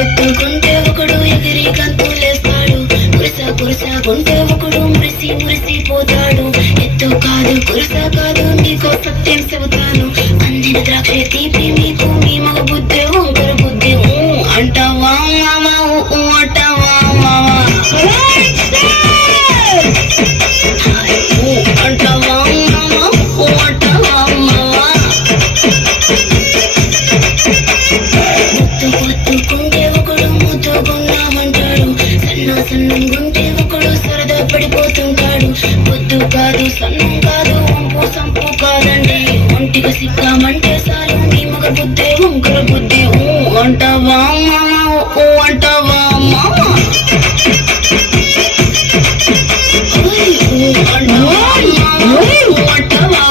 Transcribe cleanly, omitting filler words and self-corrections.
ఎత్తుకుంటే ఒకడు ఎగిరి గంతులేస్తాడు, కురసాకుంటే ఒకడు మురిసిపోతాడు. ఎత్తు కాదు కురస కాదు నీకో సత్యం చెబుతాను, అందిన ద్రాక్ష తీపి మీకు మీ మగ బుద్ధి వంకర బుద్ధి. అంటావా మామా అంటావా మామా, అంటావా మామా అంటావా మామా. పొత్తుకుంటే ఒకడు ముద్దుకున్నామంటాడు, సన్నంగుంటే ఒకడు సరదా పడిపోతుంటాడు. పొద్దు కాదు సన్నం కాదు వంపు సంపు కాదండి, ఒంటిగా సిక్కామంటే చాలు మీ మగ బుద్ధి వంకర బుద్ధి. అంటావా మామా అంటావా మామా, అంటావా మామా అంటావా